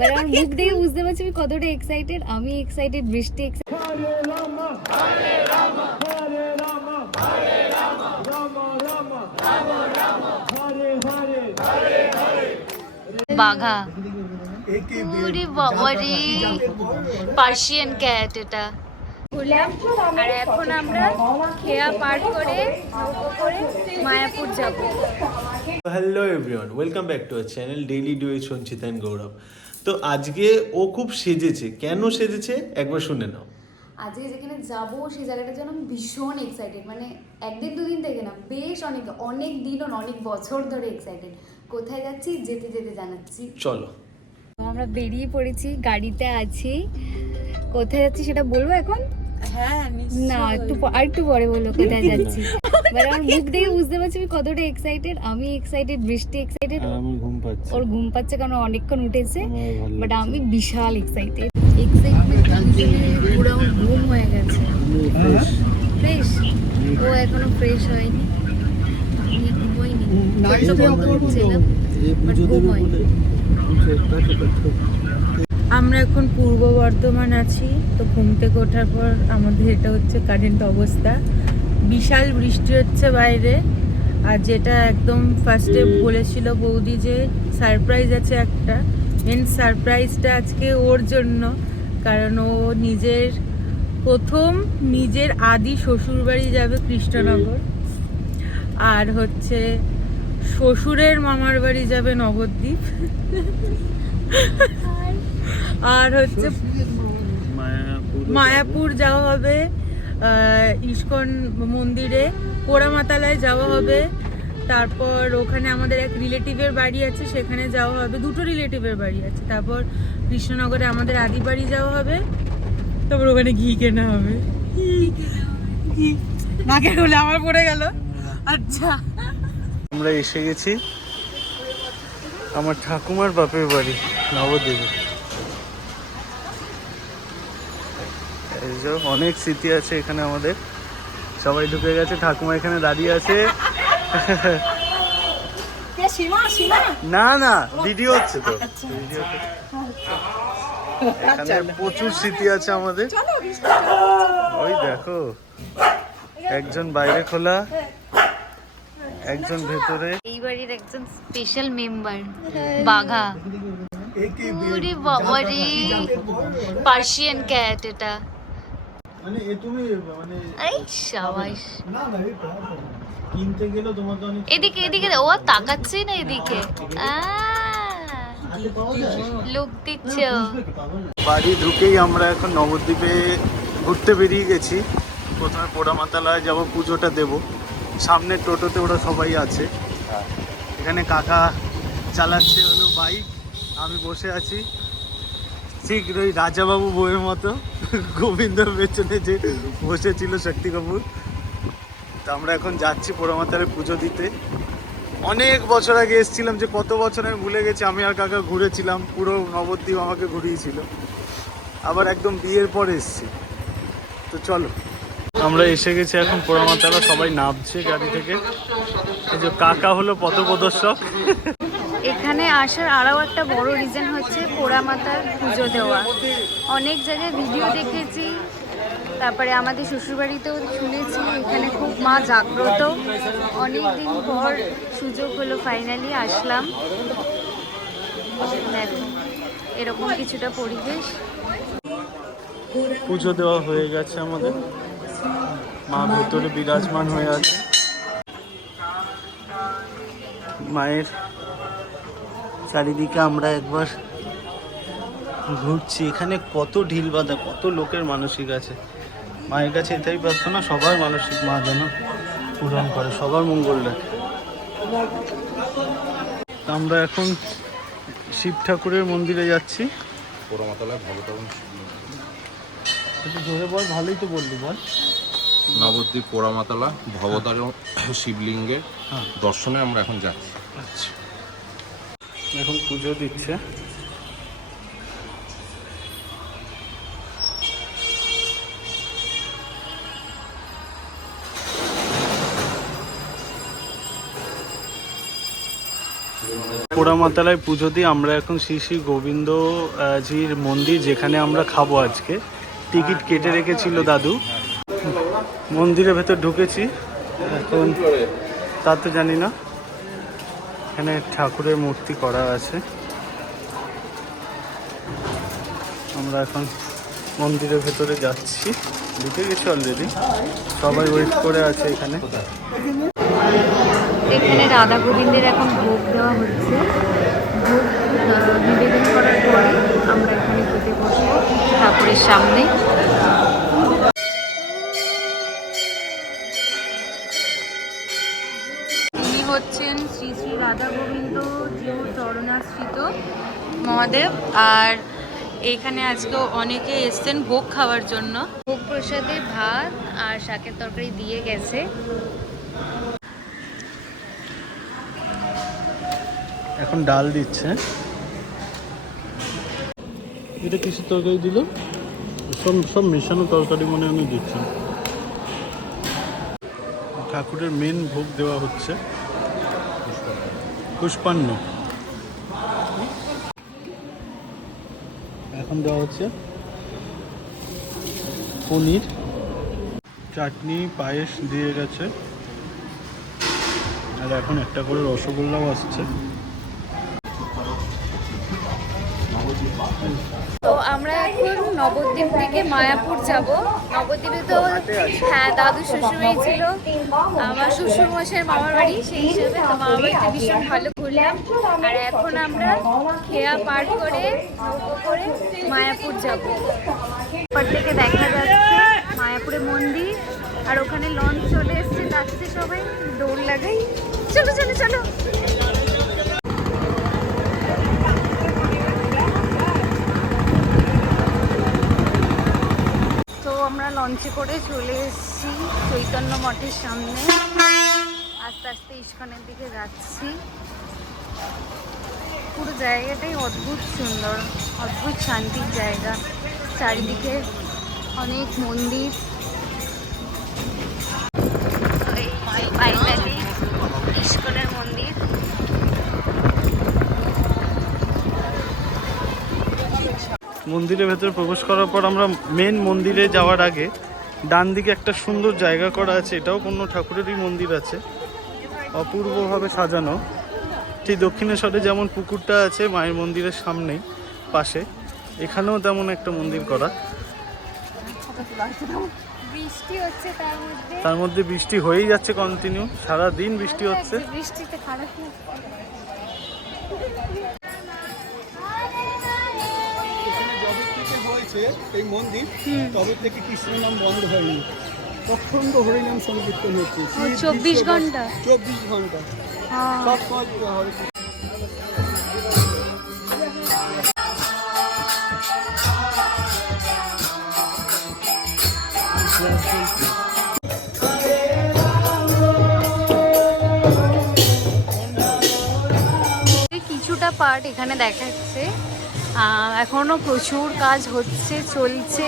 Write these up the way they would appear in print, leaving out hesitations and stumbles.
মানে আমার মুখ দেখে বুঝতে পারছি আমি কতটা এক্সাইটেড। আমি এক্সাইটেড, বৃষ্টি বাঘা। ওরে বাবা রে, পার্সিয়ান ক্যাট এটা। ঘুরলাম আর এখন আমরা খেয়া পার করে নৌকো করে মায়াপুর যাব। Hello everyone, welcome back to our channel daily do with Sanchita and Gourab. তো আজকে ও খুব সেজেছে। কেন সেজেছে একবার শুনে নাও। আজকে যেখানে যাবো সেই জায়গাটার জন্য আমি ভীষণ এক্সাইটেড, মানে একদিন দুদিন থেকে না, বেশ অনেক দিন অনেক বছর ধরে এক্সাইটেড। কোথায় যাচ্ছি যেতে যেতে জানাচ্ছি, চলো। আমরা বেরিয়ে পড়েছি, গাড়িতে আছি। কোথায় যাচ্ছি সেটা বলবো এখন? হ্যাঁ না, একটু পরে বলবো কোথায় যাচ্ছি। মানে আমার মুখ দেখে বুঝতে পারছি আমি কতটা এক্সাইটেড। আমি এক্সাইটেড, বৃষ্টি এক্সাইটেড, আমার ঘুম পাচ্ছে। ওর ঘুম পাচ্ছে কারণ অনেকক্ষণ উঠেছে, বাট আমি বিশাল এক্সাইটেড। এক্সাইটমেন্ট পুরো আমার ঘুম হয়ে গেছে। ফ্রেশ, ও এখনো ফ্রেশ হয়নি, আমি ঘুমোইনি, ছিলাম বাট ঘুম হয়নি। আমরা এখন পূর্ব বর্ধমান আছি। তো ঘুম থেকে ওঠার পর আমাদের এটা হচ্ছে কারেন্ট অবস্থা। বিশাল বৃষ্টি হচ্ছে বাইরে। আর যেটা একদম ফার্স্টে বলেছিল বৌদি যে সারপ্রাইজ আছে একটা, মেন সারপ্রাইজটা আজকে ওর জন্য, কারণ ও নিজের আদি শ্বশুরবাড়ি যাবে কৃষ্ণনগর, আর হচ্ছে শ্বশুরের মামার বাড়ি যাবে নবদ্বীপ, আর হচ্ছে মায়াপুর যাওয়া হবে, ইস্কন মন্দিরে পোড়ামাতালায় যাওয়া হবে, তারপর ওখানে আমাদের এক রিলেটিভের বাড়ি আছে সেখানে যাওয়া হবে, দুটো রিলেটিভের বাড়ি আছে, তারপর কৃষ্ণনগরে আমাদের আদি বাড়ি যাওয়া হবে, তারপর ওখানে ঘি কেনা হবে। ঘি নাকের হলে আমার পড়ে গেল। আচ্ছা, আমরা এসে গেছি আমার ঠাকুমার বাপের বাড়ি নবদ্বীপে। এই যে অনেক স্মৃতি আছে এখানে আমাদের। সবাই ঢুকে গেছে, ঠাকুমা এখানে দাঁড়িয়ে আছে। না না, ভিডিও হচ্ছে তো। এখানে প্রচুর স্মৃতি আছে আমাদের। ওই দেখো, একজন বাইরে খোলা, একজন ভেতরে। এই বাড়ির একজন স্পেশাল মেম্বার বাঘা। ওরে বাবা রে, পার্সিয়ান ক্যাট এটা। মানে এ তুমি মানে এই শাবাশ, কিনতে গেলে তোমাকে অনেক এদিকে এদিকে ও তাকাচ্ছে না এদিকে, লুক দিচ্ছে। বাড়ি ঢুকেই আমরা এখন নবদ্বীপে ঘুরতে বেরিয়ে গেছি। প্রথমে পোড়ামাতালায় যাব, পুজোটা দেব। সামনে টোটোতে ওরা সবাই আছে। এখানে কাকা চালাচ্ছে হলো বাইক, আমি বসে আছি ঠিক ওই রাজাবাবু বইয়ের মতো, গোবিন্দর পেছনে যে বসেছিল শক্তি কাপুর। তো আমরা এখন যাচ্ছি পোড়ামাতালায় পুজো দিতে। অনেক বছর আগে এসেছিলাম, যে কত বছর আমি ভুলে গেছি। আমি আর কাকা ঘুরেছিলাম, পুরো নবদ্বীপ আমাকে ঘুরিয়েছিল। আবার একদম বিয়ের পর এসেছি। তো চলো, আমরা এসে গেছি এখন পোড়ামাতালা। সবাই নামছে গাড়ি থেকে। এই যে কাকা হলো পথপ্রদর্শক। এখানে আসার আরও একটা বড় রিজন হচ্ছে পোড়ামাতার পুজো দেওয়া। অনেক জায়গায় ভিডিও দেখেছি, তারপরে আমাদের শ্বশুরবাড়িতেও শুনেছি এখানে খুব মা জাগ্রত। অনেক দিন পর সুযোগ হলো, ফাইনালি আসলাম। দেখো এরকম কিছুটা পরিবেশ। পুজো দেওয়া হয়ে গেছে আমাদের, মা ভেতরে বিরাজমান হয়ে আছে। মায়ের চারিদিকে আমরা একবার ঘুরছি। এখানে কত ঢিল বাঁধা, কত লোকের মানসিক আছে। মায়ের কাছে এটাই প্রার্থনা, সবার মানসিক মা যেন পূরণ করে, সবার মঙ্গল রাখে। আমরা এখন শিব ঠাকুরের মন্দিরে যাচ্ছি। পোড়ামাতালায় ভবতারণ একটু জোরে বল, ভালোই তো বললি, বল। নবদ্বীপ পোড়ামাতালা ভবতারণ শিবলিঙ্গের দর্শনে আমরা এখন যাচ্ছি। আচ্ছা, এখন পুজো দিচ্ছে। পোড়ামাতালায় পুজো দিয়ে আমরা এখন শ্রী শ্রী গোবিন্দ জির মন্দির, যেখানে আমরা খাবো আজকে। টিকিট কেটে রেখেছিল দাদু। মন্দিরের ভেতর ঢুকেছি এখন, তা তো জানি না। এখানে ঠাকুরের মূর্তি করা আছে। আমরা এখন মন্দিরের ভেতরে যাচ্ছি। ঢুকে গেছি অলরেডি, সবাই ওয়েট করে আছে এখানে। এখানে রাধা গোবিন্দের এখন ভোগ দেওয়া হচ্ছে। ভোগ নিবেদন করার পরে আমরা এখানে খেতে বসবো ঠাকুরের সামনে। তিনি হচ্ছেন শ্রী শ্রী রাধা গোবিন্দ জিউ চরণাশ্রিত মহাদেব। আর এইখানে আজকে অনেকে এসছেন ভোগ খাওয়ার জন্য। ভোগ প্রসাদে ভাত আর শাকের তরকারি দিয়ে গেছে। এখন ডাল দিচ্ছে। এটা কিসের তরকারি দিল? সব মেশানো তরকারি মনে আমি দিচ্ছি। ঠাকুরের মেন ভোগ দেওয়া হচ্ছে পুষ্পান্ন। এখন দেওয়া হচ্ছে পনির, চাটনি, পায়েস দিয়ে গেছে। আর এখন একটা করে রসগোল্লাও আসছে। তো আমরা এখন নবদ্বীপ থেকে মায়াপুর যাব। নবদ্বীপে তো হ্যাঁ দাদু শ্বশুরবাড়ি ছিল, আমার শ্বশুর মশাইয়ের মামার বাড়ি, সেই হিসেবে তো মামার বাড়িতে ভীষণ ভালো ঘুরলাম। আর এখন আমরা খেয়া পার করে নৌকো করে মায়াপুর যাব। এপার থেকে দেখা যাচ্ছে মায়াপুরের মন্দির, আর ওখানে লঞ্চ চলে এসছে, যাচ্ছে সবাই, দৌড় লাগাই। চলো চলো চলো। তো আমরা লঞ্চে করে চলে এসেছি চৈতন্য মঠের সামনে। আস্তে আস্তে ইস্কনের দিকে যাচ্ছি। পুরো জায়গাটাই অদ্ভুত সুন্দর, অদ্ভুত শান্তির জায়গা। চারিদিকে অনেক মন্দির। এই বাইপালি ইস্কনের মন্দির। মন্দিরের ভেতরে প্রবেশ করার পর আমরা মেন মন্দিরে যাওয়ার আগে ডান দিকে একটা সুন্দর জায়গা করা আছে। এটাও কোনো ঠাকুরেরই মন্দির আছে, অপূর্বভাবে সাজানো। ঠিক দক্ষিণেশ্বরে যেমন পুকুরটা আছে মায়ের মন্দিরের সামনেই পাশে, এখানেও তেমন একটা মন্দির করা। বৃষ্টি হচ্ছে, তার মধ্যে বৃষ্টি হয়েই যাচ্ছে কন্টিনিউ, সারা দিন বৃষ্টি হচ্ছে। বৃষ্টিতে খারাপ এই মন্দির তবে থেকে কৃষ্ণ নাম বন্ধ হয়নি, অখণ্ড হরিনাম সংকীর্তন হচ্ছে 24 ঘন্টা। 24 ঘন্টা সব সময় হরে কৃষ্ণ। কিছুটা পার্ট এখানে দেখাচ্ছে, এখনো প্রচুর কাজ হচ্ছে, চলছে।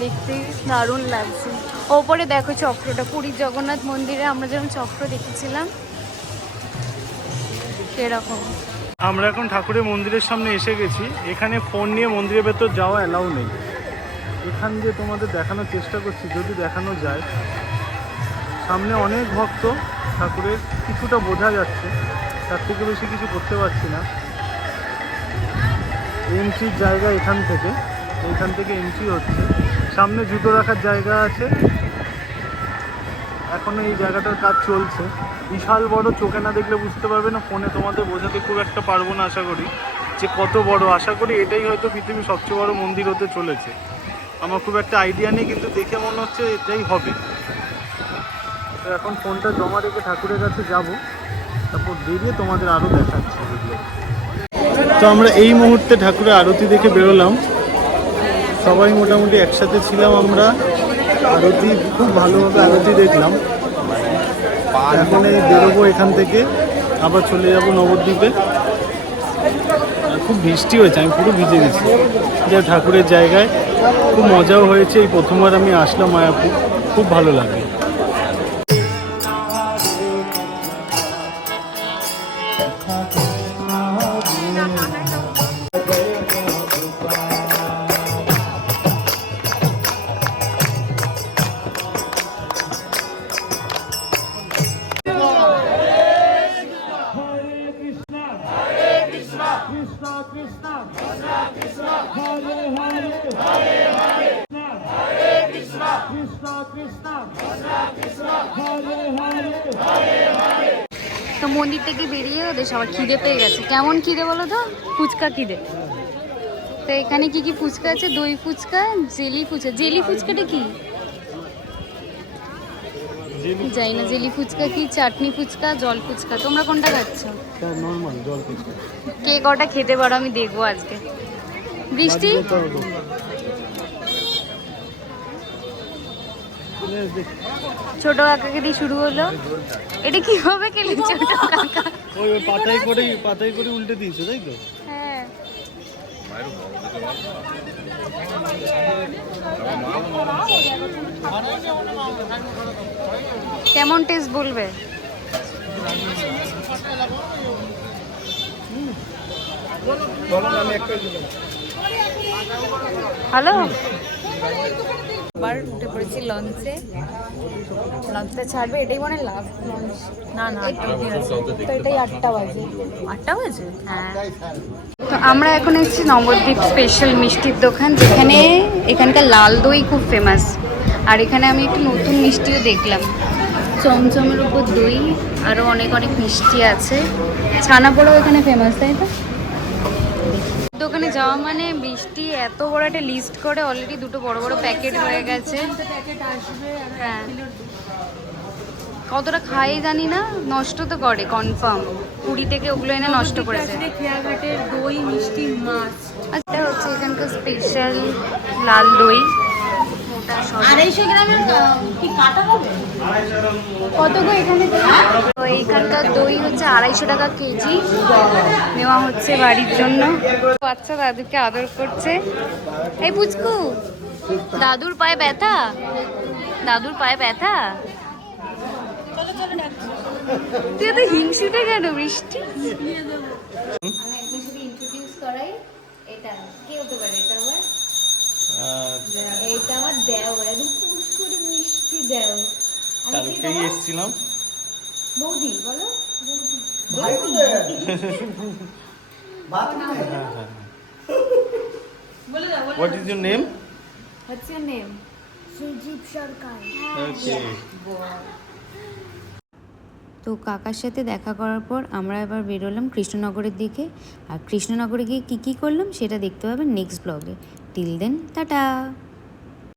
দেখতে দারুণ লাগছে। ওপরে দেখো চক্রটা, পুরীর জগন্নাথ মন্দিরে আমরা যেরকম চক্র দেখেছিলাম সেরকম। আমরা এখন ঠাকুরের মন্দিরের সামনে এসে গেছি। এখানে ফোন নিয়ে মন্দিরের ভেতর যাওয়া অ্যালাউ নেই। এখান দিয়ে তোমাদের দেখানোর চেষ্টা করছি, যদি দেখানো যায়। সামনে অনেক ভক্ত ঠাকুরের, কিছুটা বোঝা যাচ্ছে, তার থেকে বেশি কিছু করতে পারছি না। এন্ট্রির জায়গা এখান থেকে এন্ট্রি হচ্ছে। সামনে জুতো রাখার জায়গা আছে। এখনো এই জায়গাটার কাজ চলছে। বিশাল বড়, চোখে না দেখলে বুঝতে পারবে না, ফোনে তোমাদের বোঝাতে খুব একটা পারবো না আশা করি যে কত বড়। আশা করি এটাই হয়তো পৃথিবীর সবচেয়ে বড় মন্দির হতে চলেছে। আমার খুব একটা আইডিয়া নেই, কিন্তু দেখে মনে হচ্ছে এটাই হবে। তো এখন ফোনটা জমা রেখে ঠাকুরের কাছে যাব, তারপর বেরিয়ে তোমাদের আরও দেখাচ্ছি। তো আমরা এই মুহূর্তে ঠাকুরের আরতি দেখে বেরোলাম। সবাই মোটামুটি একসাথে ছিলাম আমরা। আরতি খুব ভালোভাবে আরতি দেখলাম। এখন এই বেরোবো এখান থেকে, আবার চলে যাব নবদ্বীপে। খুব বৃষ্টি হয়েছে, আমি পুরো ভিজে গেছি। যা ঠাকুরের জায়গায় খুব মজাও হয়েছে। এই প্রথমবার আমি আসলাম মায়াপুর, খুব ভালো লাগে। তো মন্দির থেকে বেরিয়ে ওদের সবার খিদে পেয়ে গেছে। কেমন খিদে বলো তো? ফুচকা খিদে। তো এখানে কি কি ফুচকা আছে? দই ফুচকা, জেলি ফুচকা। জেলি ফুচকাটা কি জানি না। জেলি ফুচকা কি, চাটনি ফুচকা, জল ফুচকা। তোমরা কোনটা খাচ্ছ? নর্মাল জল ফুচকা। কে কটা খেতে পারো আমি দেখবো আজকে। বৃষ্টি ছোট কাকাকে দিয়ে শুরু হলো। এটা কিভাবে খেলে ছোট কাকা? ওই পাতাই করে উল্টে দিয়েছে, তাই তো? হ্যাঁ। কেমন টেস্ট বলবে? হ্যালো, আবার উঠে পড়েছি লঞ্চে। লঞ্চটা ছাড়বে, এটাই মনে লাস্ট লঞ্চ। না না, তো এটাই 8টা বাজে। 8টা বাজে? হ্যাঁ। তো আমরা এখন এসেছি নবদ্বীপ স্পেশাল মিষ্টির দোকান, যেখানে এখানকার লাল দই খুব ফেমাস। আর এখানে আমি একটু নতুন মিষ্টিও দেখলাম, চমচমের উপর দই, আরও অনেক অনেক মিষ্টি আছে। ছানা পোড়াও এখানে ফেমাস, তাই তো? দোকানে যাওয়া মানে বৃষ্টি এত বড় একটা লিস্ট করে অলরেডি দুটো বড় বড় প্যাকেট হয়ে গেছে। হ্যাঁ, কতটা খাই জানি না, নষ্ট তো করে কনফার্ম। পুরী থেকে ওগুলো এনে নষ্ট করেছে। খেয়াঘাটের দই মিষ্টি মাছ। আচ্ছা, হচ্ছে এখানকার স্পেশাল লাল দই। 250 গ্রামের কি কাটা হবে? কত গো এখানে? তো এইখানকার দই হচ্ছে 250 টাকা কেজি, নেওয়া হচ্ছে বাড়ির জন্য। বাচ্চা দাদুকে আদর করছে। এই পুচকু, দাদুর পায়ে ব্যথা? দাদুর পায়ে ব্যথা? তুই এত হিংসুটে কেন বৃষ্টি? আমি একজন সাথে ইন্ট্রোডিউস করাই। এটা কে হতে পারে? এটা আমার এইটা আমার দেওর, একদম পুষ্করে মিষ্টি দেওর। কালকেই এসেছিলাম। বৌদি বলো, বৌদি। What is your name? What's your name? সুজিব Sarkar. Okay. তো কাকার সাথে দেখা করার পর আমরা এবার বেরোলাম কৃষ্ণনগরের দিকে। আর কৃষ্ণনগরে গিয়ে কী কী করলাম সেটা দেখতে পাবেন নেক্সট ব্লগে। Till then, tata.